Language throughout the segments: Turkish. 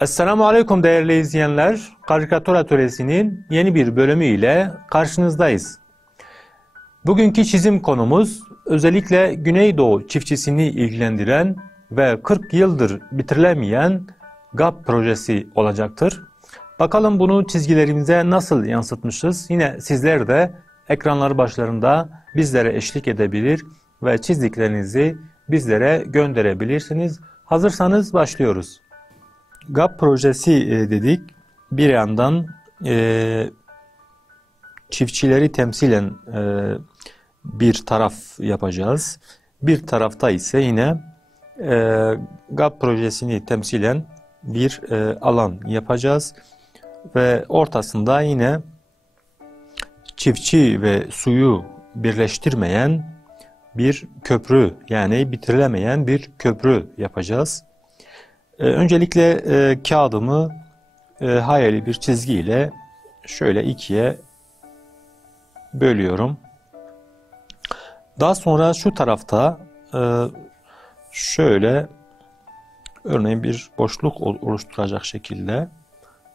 Esselamu Aleyküm değerli izleyenler. Karikatür Atölyesi'nin yeni bir bölümü ile karşınızdayız. Bugünkü çizim konumuz özellikle Güneydoğu çiftçisini ilgilendiren ve 40 yıldır bitirilemeyen GAP projesi olacaktır. Bakalım bunu çizgilerimize nasıl yansıtmışız? Yine sizler de ekranlar başlarında bizlere eşlik edebilir ve çizdiklerinizi bizlere gönderebilirsiniz. Hazırsanız başlıyoruz. GAP projesi dedik. Bir yandan çiftçileri temsilen bir taraf yapacağız. Bir tarafta ise yine GAP projesini temsilen bir alan yapacağız. Ve ortasında yine çiftçi ve suyu birleştirmeyen bir köprü, yani bitirilemeyen bir köprü yapacağız. Öncelikle kağıdımı hayali bir çizgiyle şöyle ikiye bölüyorum. Daha sonra şu tarafta şöyle örneğin bir boşluk oluşturacak şekilde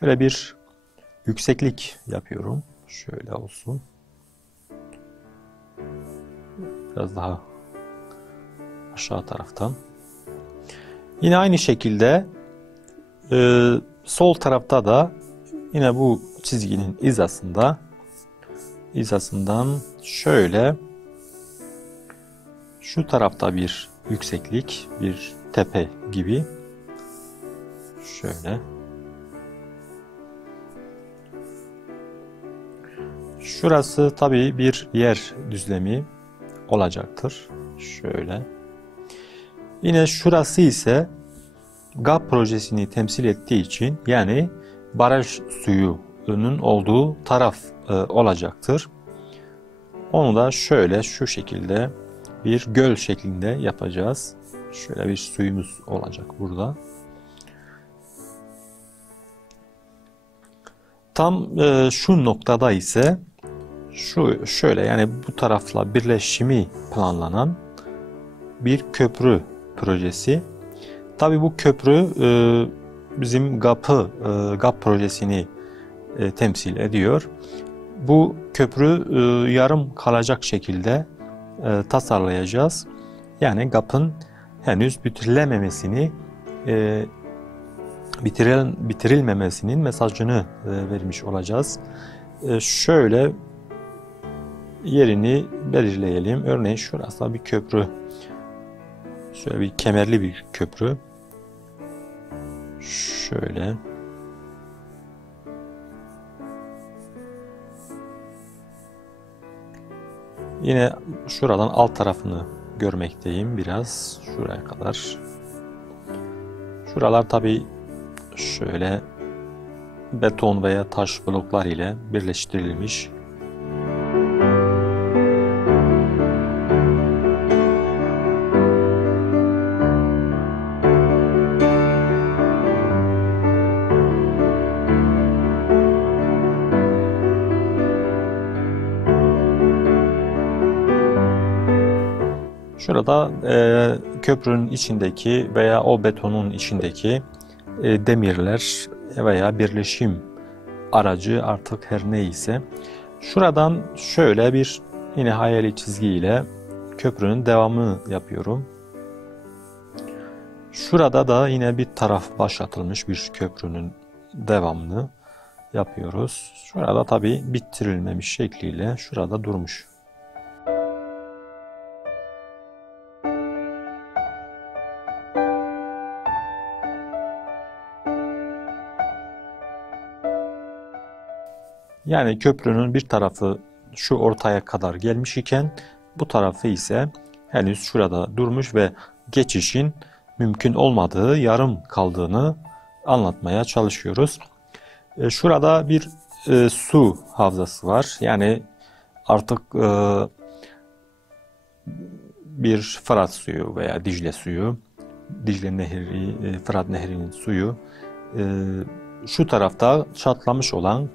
şöyle bir yükseklik yapıyorum. Şöyle olsun. Biraz daha aşağı taraftan. Yine aynı şekilde sol tarafta da yine bu çizginin hizasından şöyle şu tarafta bir yükseklik, bir tepe gibi şöyle. Şurası tabii bir yer düzlemi olacaktır. Şöyle. Yine şurası ise GAP projesini temsil ettiği için, yani baraj suyunun olduğu taraf olacaktır. Onu da şöyle şu şekilde bir göl şeklinde yapacağız. Şöyle bir suyumuz olacak burada. Tam şu noktada ise şöyle, yani bu tarafla birleşimi planlanan bir köprü projesi. Tabii bu köprü bizim GAP projesini temsil ediyor. Bu köprü yarım kalacak şekilde tasarlayacağız. Yani GAP'ın henüz bitirilmemesinin mesajını vermiş olacağız. Şöyle yerini belirleyelim. Örneğin şurası bir köprü. Şöyle bir kemerli bir köprü. Şöyle. Yine şuradan alt tarafını görmekteyim biraz. Şuraya kadar. Şuralar tabii şöyle beton veya taş bloklar ile birleştirilmiş. Şurada köprünün içindeki veya o betonun içindeki demirler veya birleşim aracı artık her neyse. Şuradan şöyle bir yine hayali çizgiyle köprünün devamını yapıyorum. Şurada da yine bir taraf başlatılmış bir köprünün devamını yapıyoruz. Şurada tabii bitirilmemiş şekliyle şurada durmuş. Yani köprünün bir tarafı şu ortaya kadar gelmiş iken bu tarafı ise henüz şurada durmuş ve geçişin mümkün olmadığı, yarım kaldığını anlatmaya çalışıyoruz. Şurada bir su havzası var. Yani artık bir Fırat suyu veya Dicle suyu, Dicle Nehri, Fırat Nehri'nin suyu şu tarafta çatlamış olan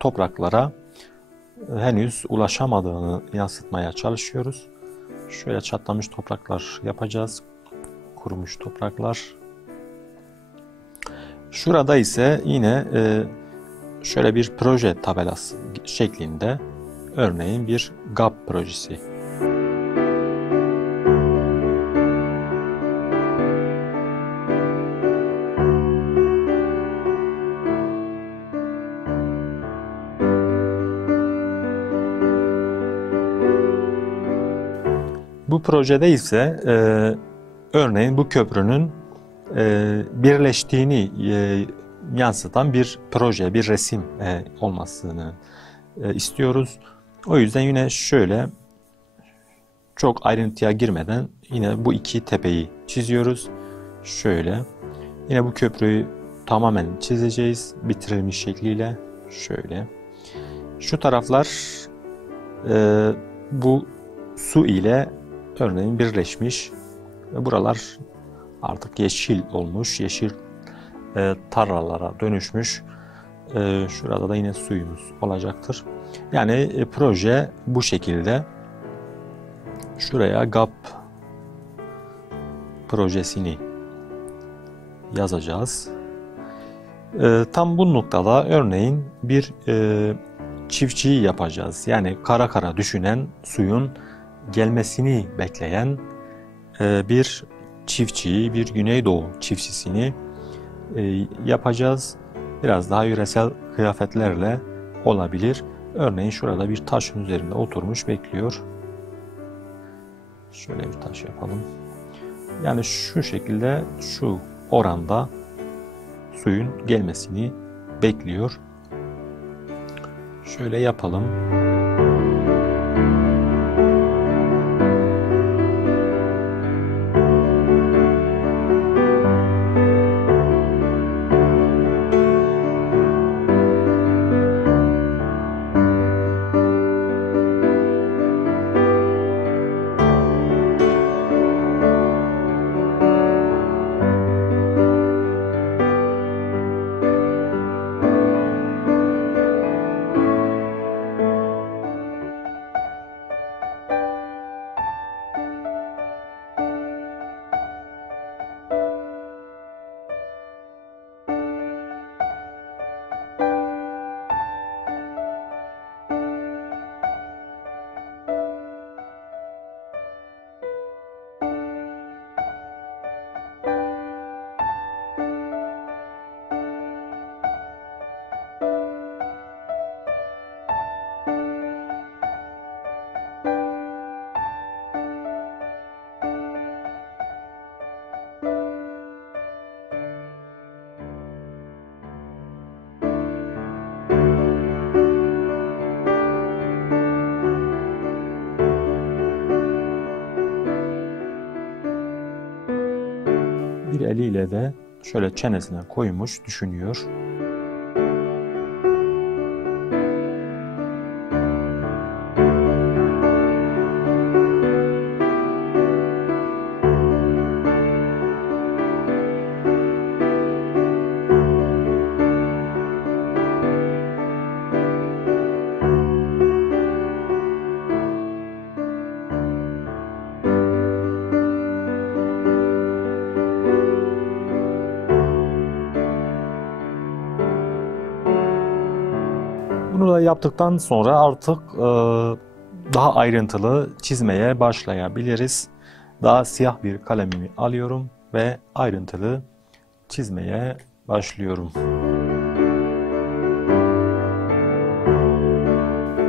topraklara henüz ulaşamadığını yansıtmaya çalışıyoruz. Şöyle çatlamış topraklar yapacağız. Kurumuş topraklar. Şurada ise yine şöyle bir proje tabelası şeklinde, örneğin bir GAP projesi. Bu projede ise örneğin bu köprünün birleştiğini yansıtan bir proje, bir resim olmasını istiyoruz. O yüzden yine şöyle çok ayrıntıya girmeden yine bu iki tepeyi çiziyoruz. Şöyle yine bu köprüyü tamamen çizeceğiz bitirilmiş şekliyle. Şöyle şu taraflar bu su ile örneğin birleşmiş ve buralar artık yeşil olmuş, yeşil tarlalara dönüşmüş. Şurada da yine suyumuz olacaktır. Yani proje bu şekilde. Şuraya GAP projesini yazacağız. Tam bu noktada örneğin bir çiftçiyi yapacağız. Yani kara kara düşünen, suyun gelmesini bekleyen bir çiftçiyi, bir Güneydoğu çiftçisini yapacağız. Biraz daha yöresel kıyafetlerle olabilir. Örneğin şurada bir taşın üzerinde oturmuş bekliyor. Şöyle bir taş yapalım. Yani şu şekilde, şu oranda suyun gelmesini bekliyor. Şöyle yapalım. Bir eliyle de şöyle çenesine koymuş düşünüyor. Bunu da yaptıktan sonra artık daha ayrıntılı çizmeye başlayabiliriz. Daha siyah bir kalemimi alıyorum ve ayrıntılı çizmeye başlıyorum.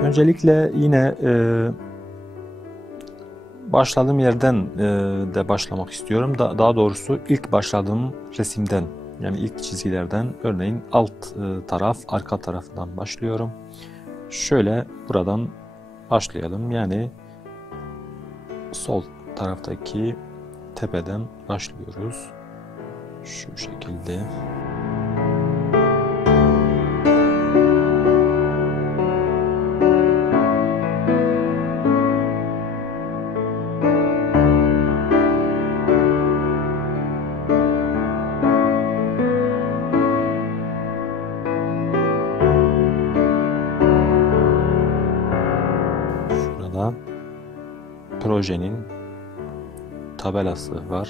Öncelikle yine başladığım yerden de başlamak istiyorum. Daha doğrusu ilk başladığım resimden, yani ilk çizgilerden, örneğin alt taraf, arka tarafından başlıyorum. Şöyle buradan başlayalım. Yani sol taraftaki tepeden başlıyoruz. Şu şekilde. Şurada projenin tabelası var.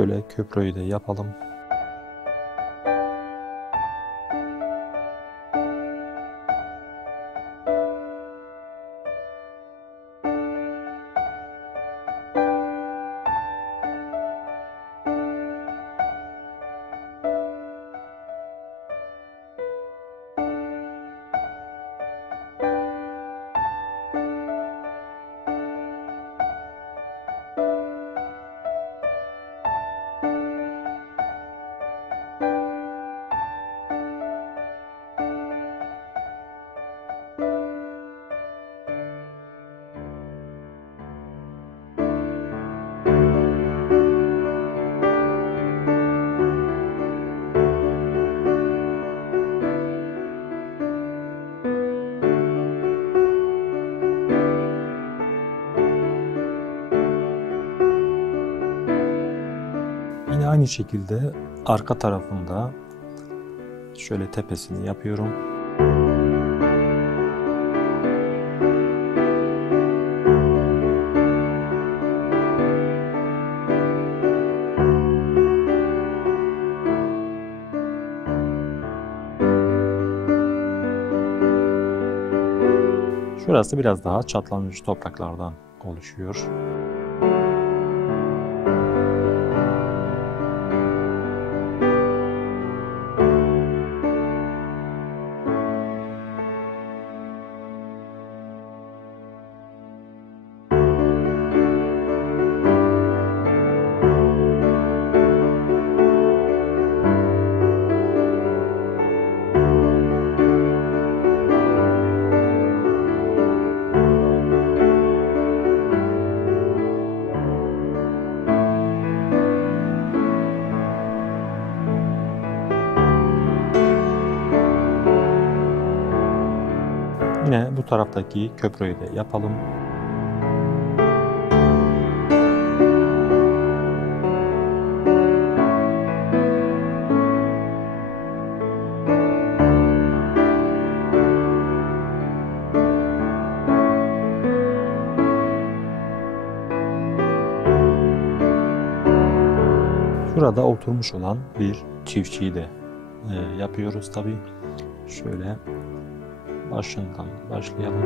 Şöyle köprüyü de yapalım. Yine aynı şekilde arka tarafında şöyle tepesini yapıyorum. Şurası biraz daha çatlanmış topraklardan oluşuyor. Yine bu taraftaki köprüyü de yapalım. Şurada oturmuş olan bir çiftçiyi de yapıyoruz tabi. Şöyle başından başlayalım.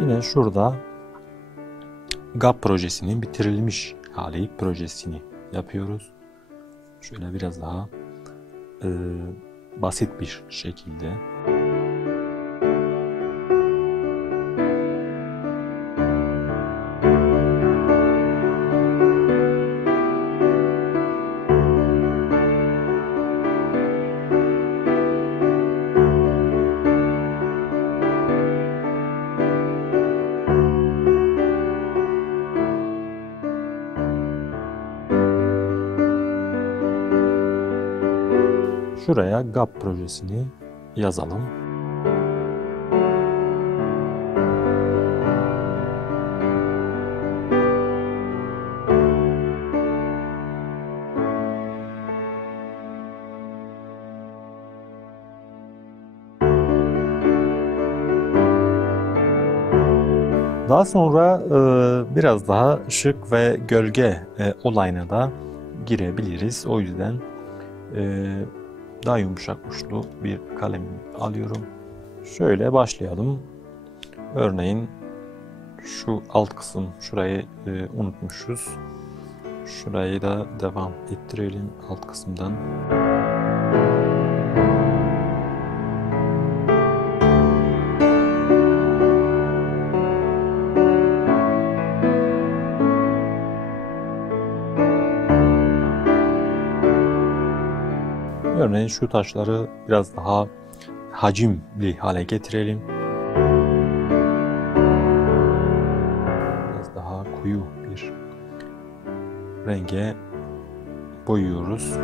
Yine şurada GAP projesinin bitirilmiş hali projesini yapıyoruz. Şöyle biraz daha basit bir şekilde. Şuraya GAP projesini yazalım. Daha sonra biraz daha ışık ve gölge olayına da girebiliriz. O yüzden daha yumuşak uçlu bir kalem alıyorum. Şöyle başlayalım. Örneğin şu alt kısım, şurayı unutmuşuz. Şurayı da devam ettirelim alt kısımdan. Örneğin şu taşları biraz daha hacimli hale getirelim. Biraz daha koyu bir renge boyuyoruz.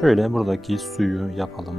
Şöyle buradaki suyu yapalım.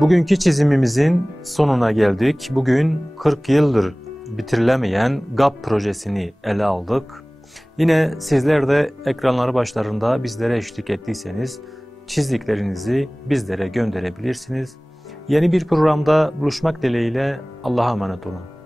Bugünkü çizimimizin sonuna geldik. Bugün 40 yıldır bitirilemeyen GAP projesini ele aldık. Yine sizler de ekranları başlarında bizlere eşlik ettiyseniz çizdiklerinizi bizlere gönderebilirsiniz. Yeni bir programda buluşmak dileğiyle Allah'a emanet olun.